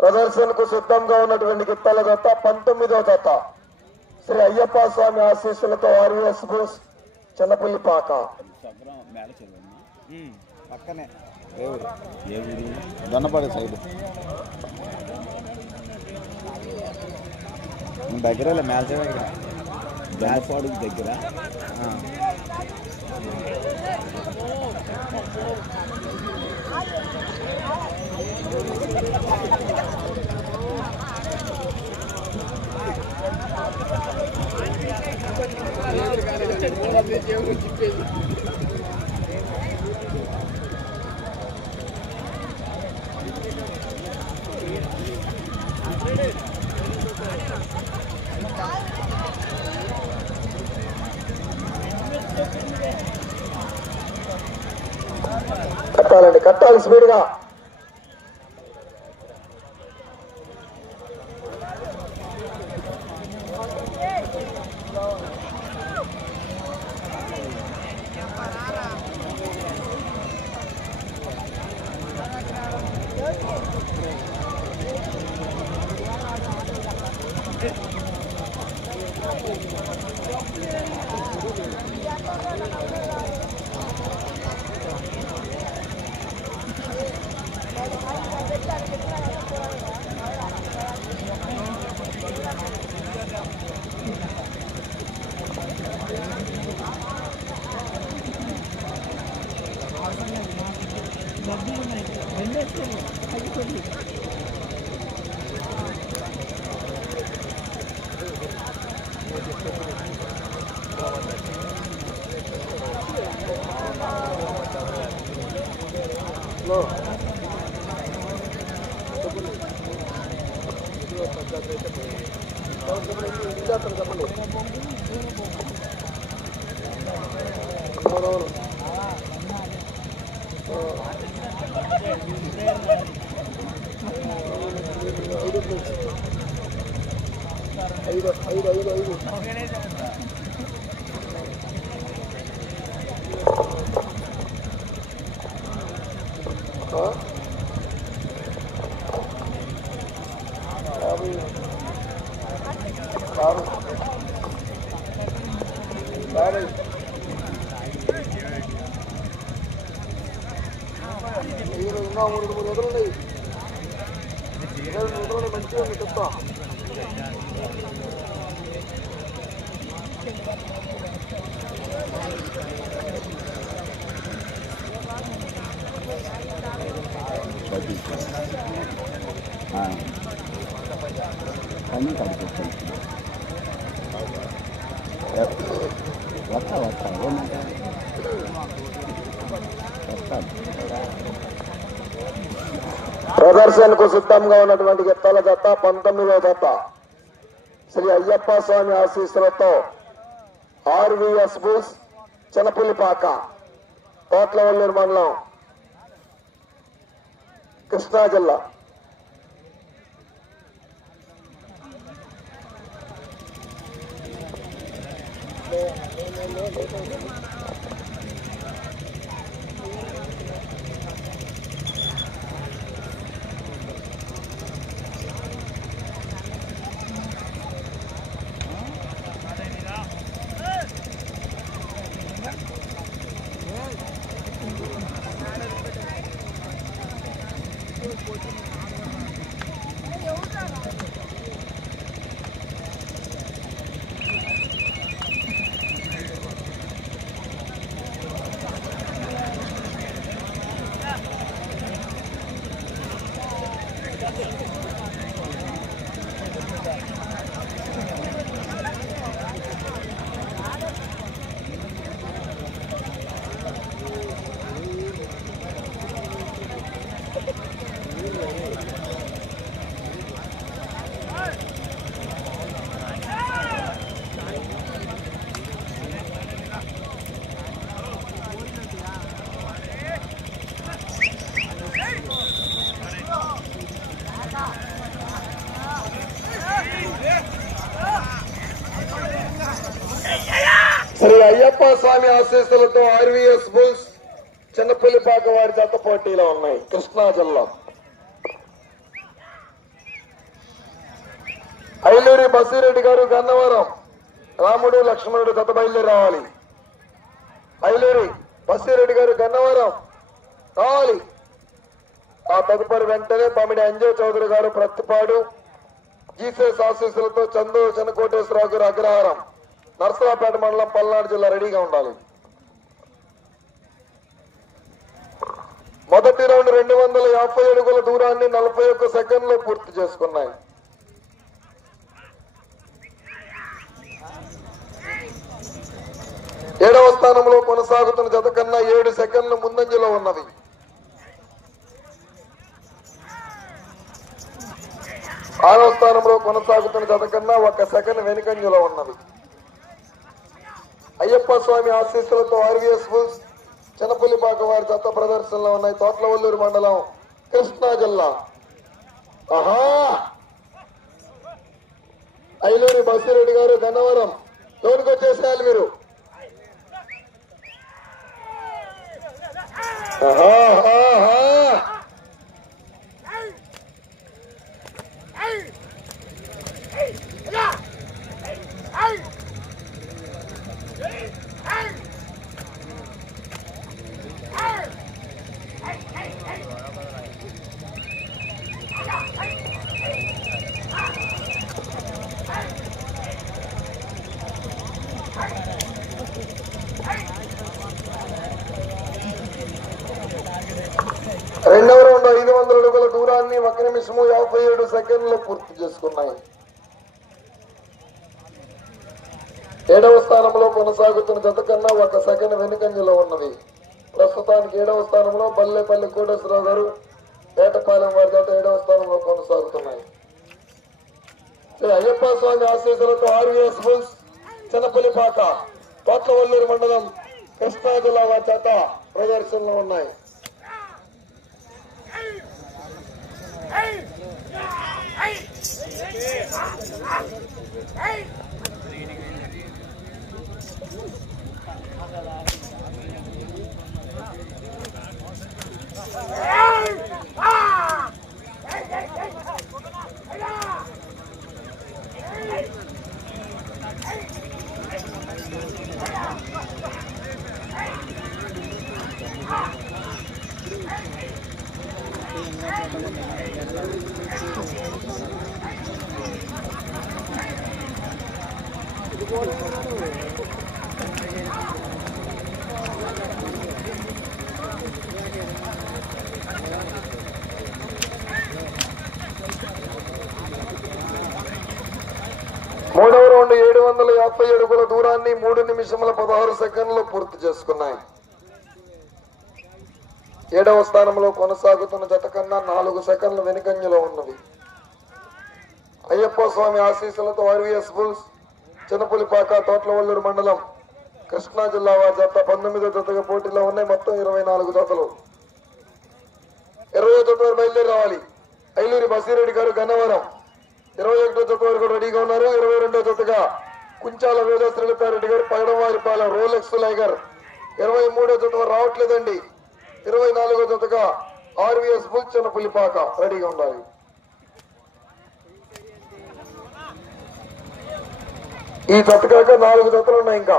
ప్రదర్శనకు సిద్ధంగా ఉన్నటువంటి గిత్తల దత్త పంతొమ్మిదో దత్త శ్రీ అయ్యప్ప స్వామి ఆశీస్సులతో ఆర్వీఎస్ బోస్ చిన్నపల్లి పాక శుభ్రం మేళ చెరువు పక్కనే ఏ ఊరు ఏ ఊరు దొన్నపాడు సైడ్ దగ్గర మేళ చెరువు దగ్గర దొన్నపాడు దగ్గర ఆ. కట్టాలండి కట్టాలి స్పీడ్గా ఐదు ఐదు ఐదు ఐదు ఆ? యాభై ఆరు యాభై ఐదు ఇంకా మూడు మూడు వదలండి ఇరవై వదలండి మంచిగా ఉంది చెప్తా ఆ. పని కడుపుతుంది వస్తా వస్తా ఏమంటా వస్తాను ప్రదర్శనకు సిద్ధంగా ఉన్నటువంటి గిత్తాల దత్త పంతొమ్మిదో దత్త శ్రీ అయ్యప్ప స్వామి ఆశీస్సులతో ఆర్వీఎస్ బూస్ చినపుల్లిపాక కోట్లవల్లూరు మండలం కృష్ణా జిల్లా శ్రీ అయ్యప్ప స్వామి ఆశీస్సులతో ఆర్వీఎస్ బుల్స్ చిన్నపల్లిపాక వారి జత పోటీలో ఉన్నాయి. కృష్ణా జిల్లా. బసిరెడ్డి గారు గన్నవరం. రాముడు లక్ష్మణుడు గత బయలుదేరి రావాలి ఐలేరి బసిరెడ్డి గారు గన్నవరం. రావాలి. ఆ తదుపరి వెంటనే పమిడి అంజయ్ చౌదరి గారు ప్రతిపాడు. జీసస్ ఆశీస్సులతో చందు చెన్నకోటేశ్వరరావు గారు అగ్రహారం. నర్సరాపేట మండలం పల్నాడు జిల్లా రెడీగా ఉండాలి. మొదటి రౌండ్ రెండు వందల యాభై అడుగుల దూరాన్ని నలభై ఒక్క సెకండ్లో పూర్తి చేసుకున్నాయి. ఏడవ స్థానంలో కొనసాగుతున్న జత కన్నా ఏడు సెకండ్లు ముందంజలో ఉన్నవి. ఆరవ స్థానంలో కొనసాగుతున్న జత కన్నా ఒక సెకండ్ వెనుకంజలో ఉన్నవి. అయ్యప్ప స్వామి ఆశీస్సులతో ఆర్వీఎస్ ఫుల్స్ చిన్నపల్లిపాక వారి జత ప్రదర్శనలో ఉన్నాయి. తోట్లవల్లూరు మండలం కృష్ణా జిల్లా. ఆహా! ఐలూరి బసిరెడ్డి గారు గన్నవరం. లోనికి వచ్చేసేయాలి మీరు. ఆహా, ఆహా. రెండవ రౌండ్ ఐదు వందల అడుగుల దూరాన్ని ఒక నిమిషము యాభై ఏడు సెకండ్లో పూర్తి చేసుకున్నాయి. ఏడవ స్థానంలో కొనసాగుతున్న జత కన్నా ఒక సెకండ్ వెనుకంజలో ఉన్నది. ప్రస్తుతానికి ఏడవ స్థానంలో బల్లెపల్లి కోటేశ్వరరావు గారు వేటపాలెం వారి జత ఏడవ స్థానంలో కొనసాగుతున్నాయి. అయ్యప్ప స్వామి ఆశీస్సులతో ఆర్వీఎస్ బుల్స్ చిన్నపల్లిపాక కోట్లవల్లూరు మండలం కృష్ణా జిల్లా వారి చేత ప్రదర్శనలో ఉన్నాయి. మూడవ రౌండ్ ఏడు వందల యాభై అడుగుల దూరాన్ని మూడు నిమిషముల పదహారు సెకండ్లు పూర్తి చేసుకున్నాయి. ఏడవ స్థానంలో కొనసాగుతున్న జత కన్నా నాలుగు సెకండ్ల వెనుకంజలో ఉన్నవి అయ్యప్ప స్వామి ఆశీస్సులతో ఆర్వీఎస్ బుల్స్ చిన్నపులిపాక తోట్లవల్లూరు మండలం కృష్ణా జిల్లా వారి జత పంతొమ్మిదో జతగా పోటీలో ఉన్నాయి. మొత్తం ఇరవై నాలుగు జతలు. ఇరవై జత వరకు బయలుదేరి రావాలి. ఐలూరి బసీరెడ్డి గారు గన్నవరం. ఇరవై ఒకటో జత వరకు రెడీగా ఉన్నారు. ఇరవై రెండో జతగా కుంచాల వేదశ్రీలపారెడ్డి గారు పగడవారిపాలెం రోలెక్స్ లైగర్. ఇరవై మూడో జత రావట్లేదండి. ఇరవై నాలుగో జతగా ఆర్వీఎస్ బుల్చన పులిపాక రెడీగా ఉండాలి. ఈ జత కాక నాలుగు జతలు ఉన్నాయి ఇంకా.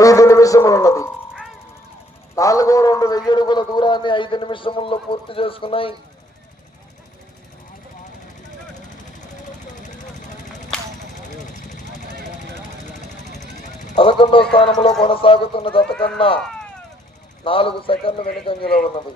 ఐదు నిమిషములు ఉన్నది నాలుగో రెండు వెయ్యి అడుగుల దూరాన్ని ఐదు నిమిషముల్లో పూర్తి చేసుకున్నాయి. పదకొండవ స్థానంలో కొనసాగుతున్న జత కన్నా నాలుగు సెకండ్లు వెనుకంజలో ఉన్నది.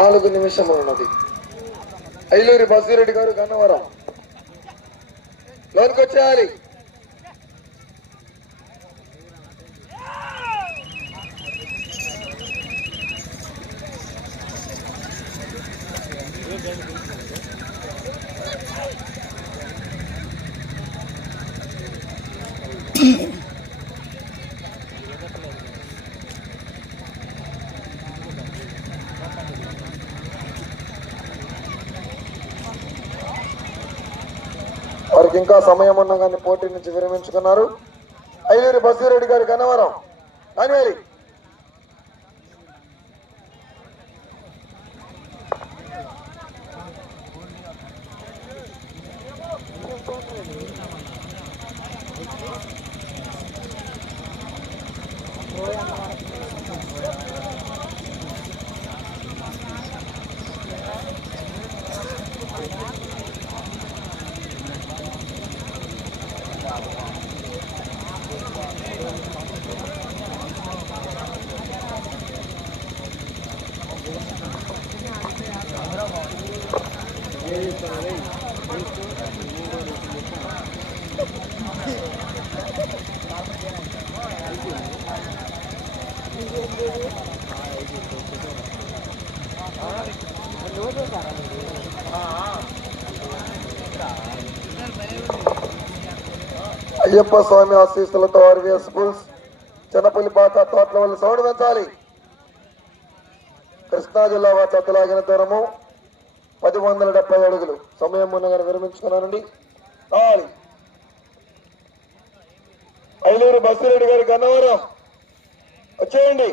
నాలుగు నిమిషములు ఉన్నది ఐలూరి బసిరెడ్డి గారు గన్నవరం లోనికి వచ్చేయాలి Thank you. వారికి ఇంకా సమయం ఉన్నా కానీ పోటీ నుంచి విరమించుకున్నారు. ఐలూరి బసిరెడ్డి గారు గన్నవరం. కానివేలి అయ్యప్ప స్వామి ఆశీస్సులతో ఆర్వీఎస్ స్కూల్స్ చిన్నపల్లి పాత తోటల వల్ల సౌండ్ పెంచాలి. కృష్ణా జిల్లా వారి చెత్తలాగిన దూరము. పది వందల డెబ్బై అడుగులు. సమయం ముందుగా విరమించుకున్నానండి కావాలి ఐలూరు రెడ్డి గారి గన్నవరం. వచ్చేయండి.